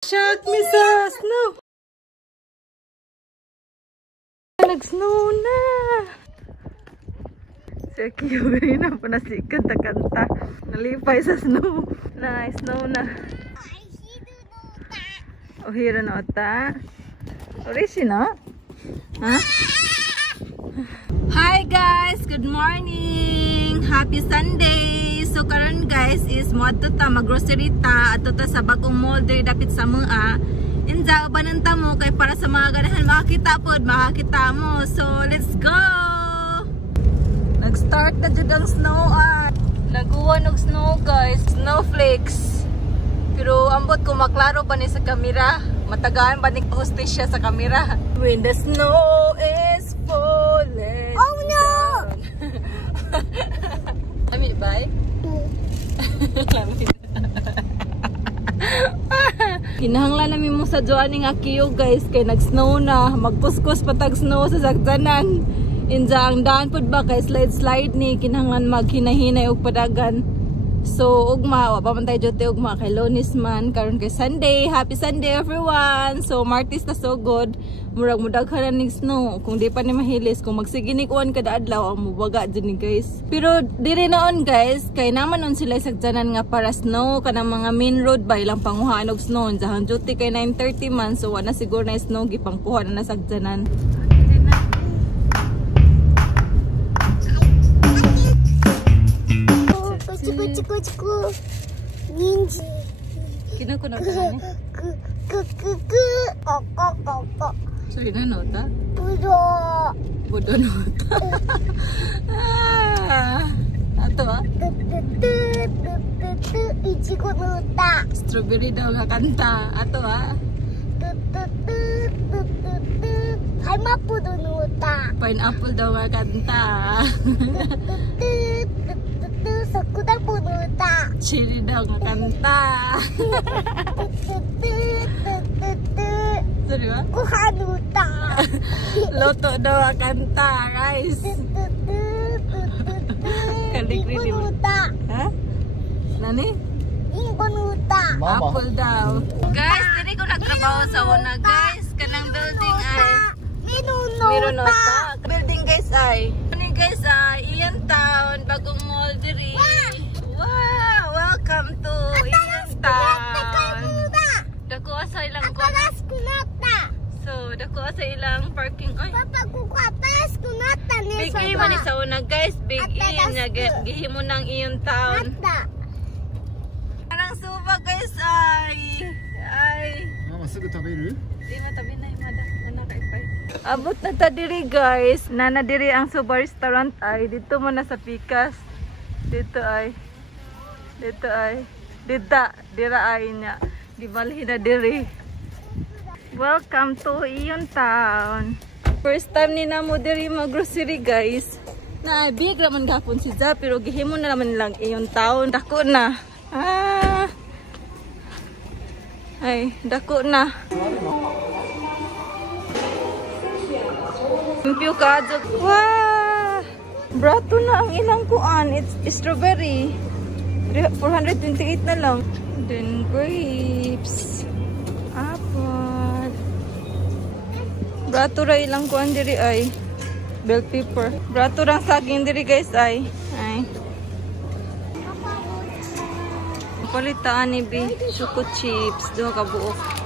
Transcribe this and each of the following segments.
Shock me sa snow. Nag-snow na. Si Akiyo ganina pa nasikat na kanta. Nalipay sa snow. Nice, snow na. Oh, hero na ota. Orishi na? Ha? Hi guys! Good morning! Happy Sunday! So karon guys is moadto ta mag-grocery ta ato ta sa bagong mall diri dapit sa mga inja ubanan ta mo kay para sa mga ganahan makakita pod makakita mo. So let's go! Nag-start na jud ang snow naguwan og snow guys, snowflakes. Pero ambot ko maklaro ba ni sa kamera? Matagaan ba ni hostage siya sa kamera? When the snow is falling. Oh no! Lamig ba? Lamig. Hinahanglan namin mo sa Joan ng Akiyo guys kay nag-snow na. Magkuskus patag snow sa sagdanan. Inja ang daan pod ba kay slide ni kinahanglan maghinahinay og padagan. So ugma wa pa man tayo jote ugma kay Lonis man karon kay Sunday. Happy Sunday everyone. So Martis na so good. Murag mudaghan ning snow kung di pa ni mahilis kung magsiginik uwan kada adlaw ang mubaga jud ni guys. Pero diri naon guys kay naman on sila sagdanan nga para snow kanang mga main road ba ilang panguhaan og snow. Jahan duty kay 9:30 man so wala siguro na snow gipangkuha na sagdanan. Chiku ninji Kinako na ka ni. Koko. So ina nota? Budo nota. Ato Ichigo nota. Strawberry daw nga kanta. Ato Pineapple nota. Pineapple daw nga kanta. Sakura nota. Chili daw nga kanta. Sorry ba? Kuha nota. Loto daw nga kanta. Rice. Kaligri mo. Ha? Nani? Ingo nota. Apple daw. Guys, dili ko nagtrabaho sa una guys. Kanang building ay meron nota. Building guys ay. Ani guys ay Ian Town, bagong mall diri. Wow, welcome to Ian Town. Dako sa ilang So, dako sa ilang parking ay. Papa ko kapas ko nota ni Big E man sa una guys, Big E nga gihimo ng Ian Town. Parang suba guys ay. Mama, sugo taberu? Di matabi na imada. Abot na ta diri guys. Nana diri ang Suba restaurant ay. Dito mo na sa Pikas. Dito ay. Dira ay niya. Di balhin na diri. Welcome to Ion Town. First time ni na mo diri mag-grocery guys. Na big raman gapon si Ja pero gihimo na naman lang Ion Town. Dako na. Ay, dako na. Pimpyo ka dyan. Wow! Brato na ang ilang kuan. It's strawberry. 428 na lang. Then grapes. Apple. Brato ra ilang kuan diri ay. Bell pepper. Brato rang saging diri guys ay. Palitaan ni B. Choco chips. Duha ka buok.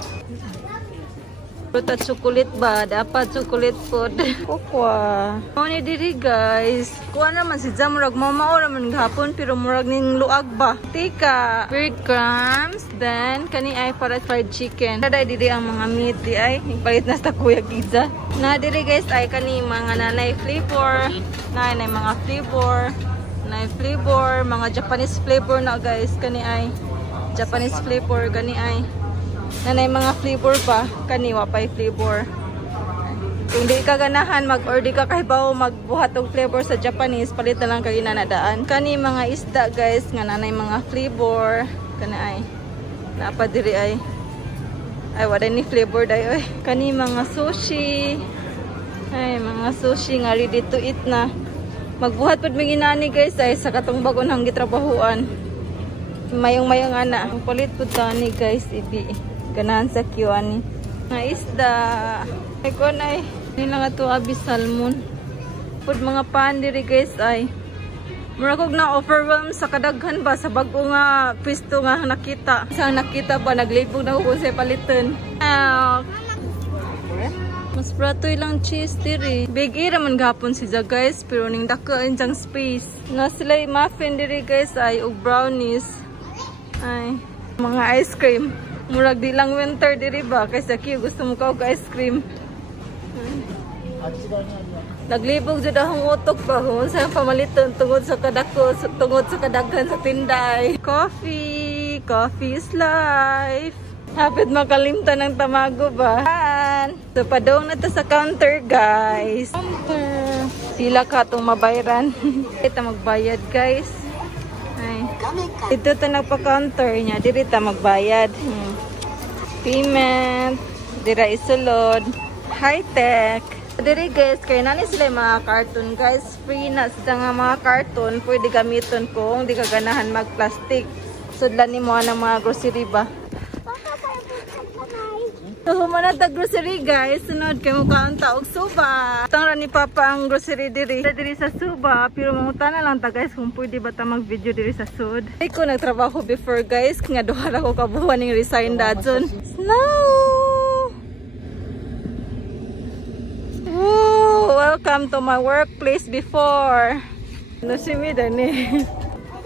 At chocolate ba? Dapat chocolate food. Kukwa. Muna diri guys. Kuha naman si Jam. Murag mamao naman gahapon. Pero murag ning luag ba? Tika. Breadcrumbs. Then, kani ay para fried chicken. Naday diri ang mga meat di ay. Palit na sa Kuya Giza. Na diri guys ay kani mga nanay flavor. Nanay mga flavor. Nanay flavor. Mga Japanese flavor na guys. Kani ay Japanese flavor. Kani ay nanay mga flavor pa, kaniwa pa flavor. Kung di ka ganahan mag-order ka kahibaw magbuhat og flavor sa Japanese, palit na lang kay inanadaan. Kani mga isda guys, nga nanay mga flavor, kana ay napadiri ay wala ni flavor dayo ay. Kani mga sushi. Ay mga sushi nga ready to eat na. Magbuhat pud mig inani guys ay sa katong bagon hang gitrabahuan. Mayong ana. Palit pud tani guys ibi. Ganahan sa kiwani. Nga isda. Ay ko na nila nga to abi salmon. Pud mga pan diri guys ay. Mura kog na overwhelm sa kadaghan ba sa bag-o nga pwesto nga nakita. Sang nakita ba naglibog na ko sa paliton. Mas pratoy lang cheese diri. Big A raman gapon siya guys, pero ning dako ang space. Na sila muffin diri guys ay ug brownies. Ay, mga ice cream. Murag di lang winter diri ba kaysa kiyo gusto mo ka og ice cream. Naglibog jud akong utok ba ho sa pamaliton tungod sa kadako, tungod sa kadaghan sa tinday. Coffee, coffee is life. Hapit makalimtan ng tamago ba? So, padong na to sa counter, guys. Counter. Sila ka itong mabayaran. Ito magbayad, guys. Ay. Ito ito nagpa-counter niya. Dito ito magbayad. Payment. Dira isulod. High-tech. Diri, guys. Kaya nani sila yung mga cartoon, guys. Free na sa mga cartoon. Pwede gamiton kung di ka ganahan mag-plastic. Sudlan ni mo ng mga grocery ba? So, humanatag grocery guys. Sunod kay mukha ang taog suba. Tang ni Papa ang grocery diri. Diri sa suba. Pero mangutan na lang ta guys kung pwede ba ta mag-video diri sa sud. Ay ko nagtrabaho before guys. Nga duha ra ko kabuhan ning resign dadson. Snow! Woo! Welcome to my workplace before. Ano si Mida ni?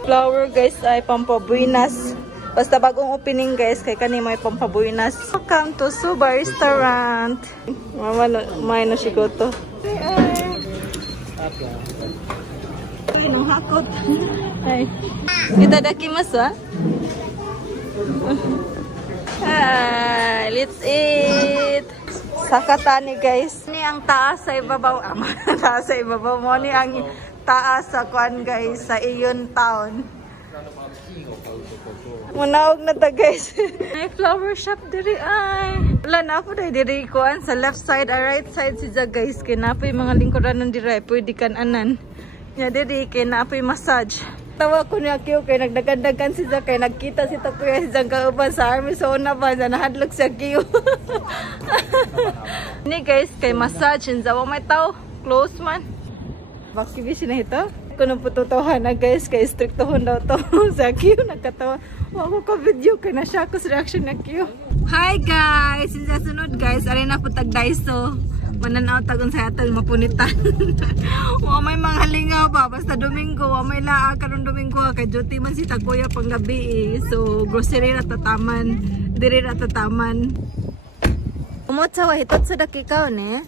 Flower guys ay pampabuinas. Basta bagong opening guys, kay kani may pampabuinas. Welcome to Suba Restaurant. Mama no, may no shigoto. Ay, no hakot. Ay. Itadakimasu ha? Ay, let's eat. Sakatani guys. Ni ang taas sa ibabaw. Taas sa ibabaw mo ni ang taas sa kuan guys sa iyon town. Munawag na ta guys. May flower shop diri ay. Wala na po diri kuan sa left side or right side siya guys. Kaya na po yung mga lingkuranan diri. Pwede kan anan. Nya diri kaya na po yung massage. Tawa ko niya kiyo kay nagdagan-dagan siya kay nagkita si Takuya siya kauban sa army so una ba na nahadlok siya kiyo. Ni guys kay massage inza wa may tao. Close man. Bakit bisi na ito? Kung pututuhan na guys, kay strictohon daw to. Sa Q, nagkatawa. Wako ka video, kay na siya ako sa reaction na Q. Hi guys! Sinsa sunod guys, aray na po tag-daiso. Mananaw tagon sa atag mapunitan. May mga lingaw ba? Basta Domingo, may laag karong Domingo. Kay duty man si Takuya pang gabi eh. So, grocery na tataman. Diri na tataman. Umot sa wahitot sa dakikaw ne?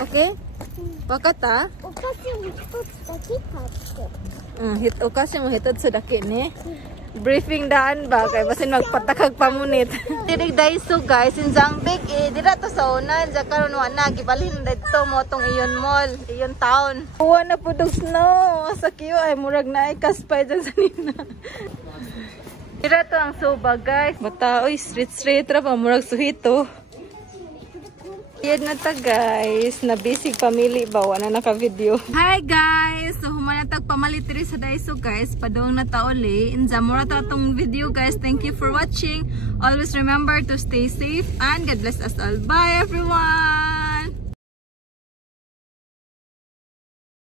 Okay? Wakata? Okasi mo hitod sa dakika. Okasi mo hitod sa daki ni. Briefing daan ba kay basin magpatakag pamunit. Diri daiso guys, in Zambig dira to sa unan, sa karon wa na gibalhin didto mo tong iyon mall, iyon town. Kuha na pud og snow sa kiyo ay murag na ay kaspay dyan sa nina. Dira to ang Suba guys. Bata oy street ra pa murag suhito. Yan na ta guys, na basic family ba wala na naka-video. Hi guys, so humanatag pamalit diri sa Daiso guys, padong na ta uli. Inza mura ta tong video guys. Thank you for watching. Always remember to stay safe and God bless us all. Bye everyone.